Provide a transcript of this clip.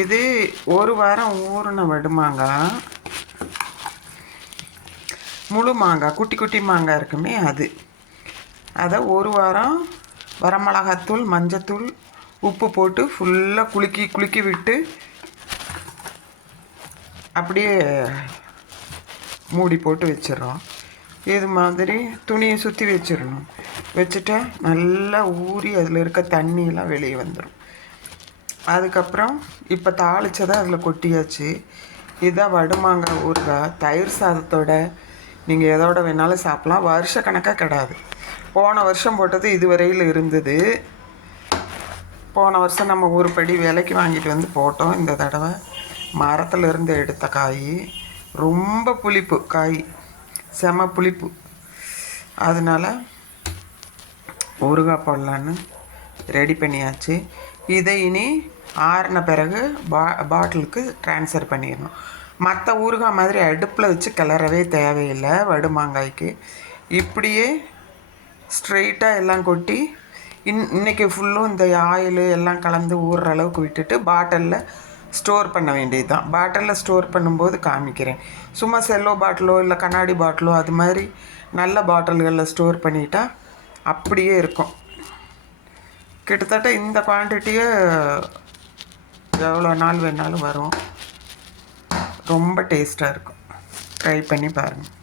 இது ஒரு வாரம் ஊறின வடுமாங்காய், முழு மாங்காய், குட்டி குட்டி மாங்காய் இருக்குமே அது. அதை ஒரு வாரம் வரமிளகாத்தூள், மஞ்சத்தூள், உப்பு போட்டு ஃபுல்லாக குலுக்கி விட்டு அப்படியே மூடி போட்டு வச்சிடறோம். இது மாதிரி துணியை சுற்றி வச்சிடணும். வச்சுட்டா நல்லா ஊறி அதில் இருக்க தண்ணியெல்லாம் வெளியே வந்துடும். அதுக்கப்புறம் இப்போ தாளித்ததை அதில் கொட்டியாச்சு. இதுதான் வடுமாங்காய் ஊறுகாய். தயிர் சாதத்தோட நீங்கள் எதோட வேணாலும் சாப்பிட்லாம். வருஷ கணக்காக கிடாது. போன வருஷம் போட்டது இதுவரையில் இருந்தது. போன வருஷம் நம்ம ஒரு படி விலைக்கு வாங்கிட்டு வந்து போட்டோம். இந்த தடவை மரத்தில் இருந்து எடுத்த காய். ரொம்ப புளிப்பு காய், செம புளிப்பு. அதனால் ஊறுகாய் போடலான்னு ரெடி பண்ணியாச்சு. இதை இனி ஆறின பிறகு பாட்டிலுக்கு ட்ரான்ஸ்ஃபர் பண்ணிடணும். மற்ற ஊறுகாய் மாதிரி அடுப்பில் வச்சு கிளறவே தேவையில்லை. வடுமாங்காய்க்கு இப்படியே ஸ்ட்ரெயிட்டாக எல்லாம் கொட்டி இன்றைக்கி ஃபுல்லும் இந்த ஆயில் எல்லாம் கலந்து ஊறுற அளவுக்கு விட்டுட்டு பாட்டிலில் ஸ்டோர் பண்ண வேண்டியது தான். பாட்டிலில் ஸ்டோர் பண்ணும்போது காமிக்கிறேன். சும்மா செல்லோ பாட்டிலோ இல்லை கண்ணாடி பாட்டிலோ அது மாதிரி நல்ல பாட்டில்களில் ஸ்டோர் பண்ணிட்டா அப்படியே இருக்கும். கிட்டத்தட்ட இந்த குவான்டிட்டியை எவ்வளோ நாள் வேணாலும் வரும். ரொம்ப டேஸ்ட்டாக இருக்கும். ட்ரை பண்ணி பாருங்கள்.